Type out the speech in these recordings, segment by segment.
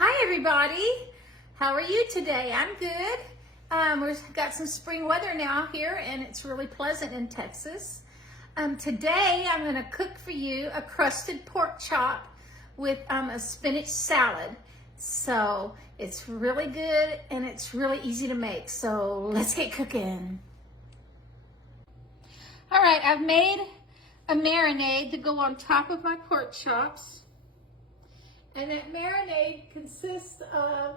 Hi everybody, how are you today? I'm good. We've got some spring weather now here and it's really pleasant in Texas. Today I'm going to cook for you a crusted pork chop with a spinach salad. So it's really good and it's really easy to make. So let's get cooking. All right, I've made a marinade to go on top of my pork chops. And that marinade consists of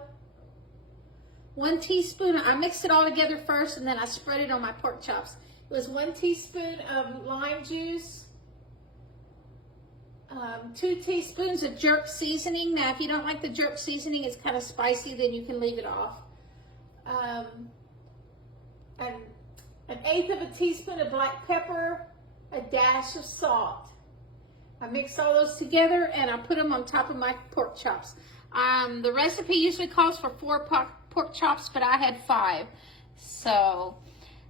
1 teaspoon. I mixed it all together first and then I spread it on my pork chops. It was 1 teaspoon of lime juice, 2 teaspoons of jerk seasoning. Now, if you don't like the jerk seasoning, it's kind of spicy, then you can leave it off. An 1/8 of a teaspoon of black pepper, a dash of salt. I mix all those together and I put them on top of my pork chops. The recipe usually calls for 4 pork chops, but I had 5. So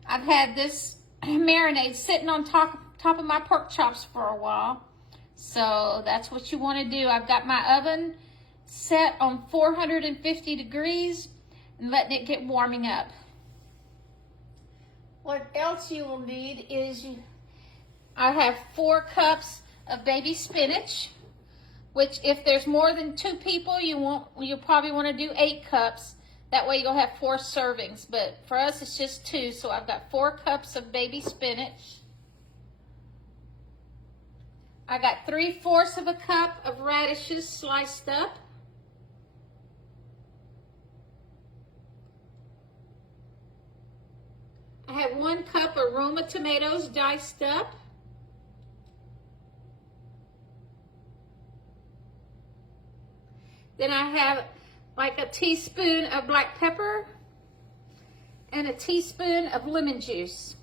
I've had this marinade sitting on top of my pork chops for a while. So that's what you want to do. I've got my oven set on 450 degrees and letting it get warming up. What else you will need is I have 4 cups of baby spinach, which if there's more than 2 people, you'll probably want to do 8 cups. That way you'll have 4 servings, but for us it's just 2, so I've got 4 cups of baby spinach. I got 3/4 of a cup of radishes sliced up. I have 1 cup of Roma tomatoes diced up. Then I have like a teaspoon of black pepper and a teaspoon of lemon juice.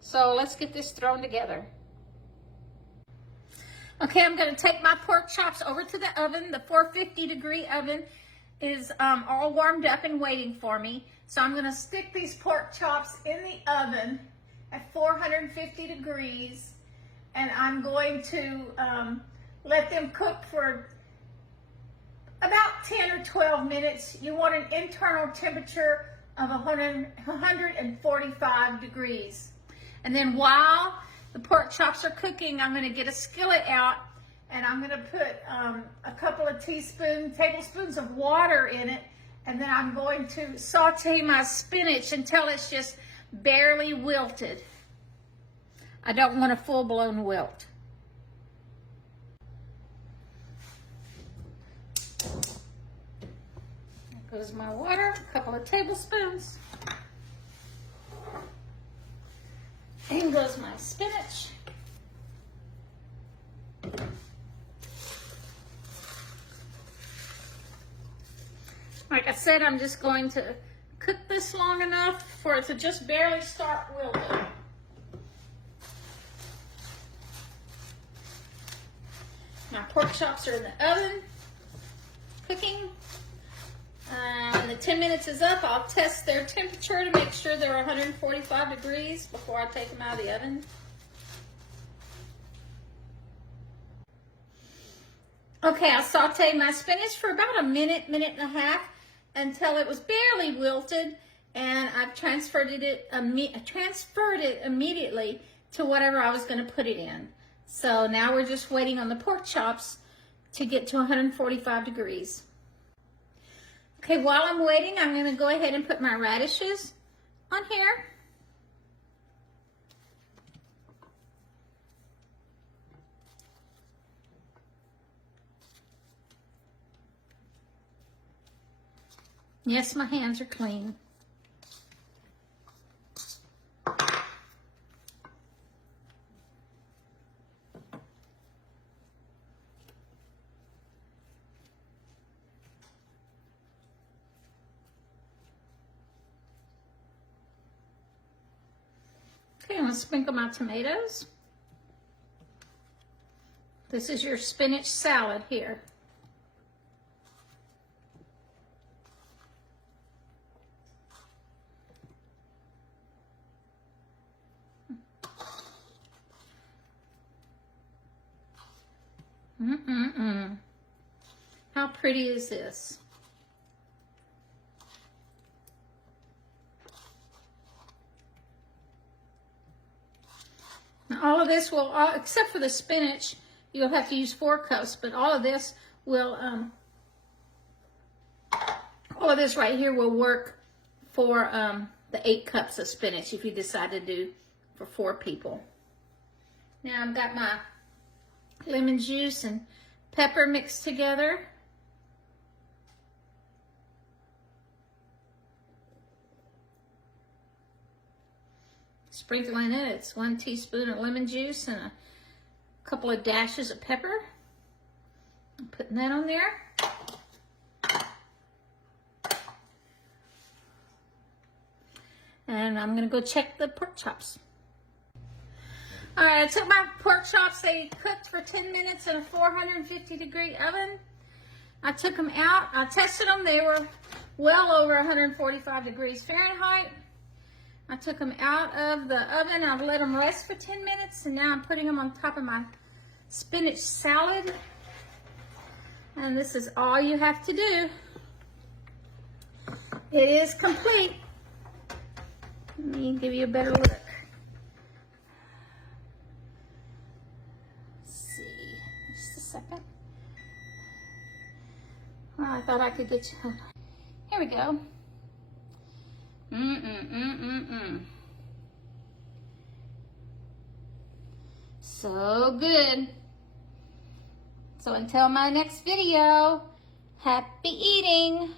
So let's get this thrown together. Okay, I'm going to take my pork chops over to the oven. The 450 degree oven is all warmed up and waiting for me. So I'm going to stick these pork chops in the oven at 450 degrees and I'm going to let them cook for about 10 or 12 minutes. You want an internal temperature of 145 degrees. And then while the pork chops are cooking, I'm going to get a skillet out and I'm going to put a couple of tablespoons of water in it. And then I'm going to saute my spinach until it's just barely wilted. I don't want a full-blown wilt. There goes my water, a couple of tablespoons. In goes my spinach. Like I said, I'm just going to cook this long enough for it to just barely start wilting. My pork chops are in the oven, cooking. When the 10 minutes is up, I'll test their temperature to make sure they're 145 degrees before I take them out of the oven. Okay, I'll saute my spinach for about a minute, minute and a half until it was barely wilted, and I've transferred it immediately to whatever I was going to put it in. So now we're just waiting on the pork chops to get to 145 degrees. Okay, while I'm waiting, I'm going to go ahead and put my radishes on here. Yes, my hands are clean. Okay, I'm going to sprinkle my tomatoes. This is your spinach salad here. How pretty is this? all of this will, except for the spinach, you'll have to use 4 cups, but all of this will, all of this right here will work for the 8 cups of spinach if you decide to do for 4 people. Now I've got my lemon juice and pepper mixed together. Sprinkling it, it's 1 teaspoon of lemon juice and a couple of dashes of pepper. I'm putting that on there. And I'm gonna go check the pork chops. All right, I took my pork chops, they cooked for 10 minutes in a 450-degree oven. I took them out, I tested them, they were well over 145 degrees Fahrenheit. I took them out of the oven, I've let them rest for 10 minutes, and now I'm putting them on top of my spinach salad. And this is all you have to do. It is complete. Let me give you a better look. Let's see, just a second. Well, I thought I could get you. Here we go. So good. So until my next video, happy eating.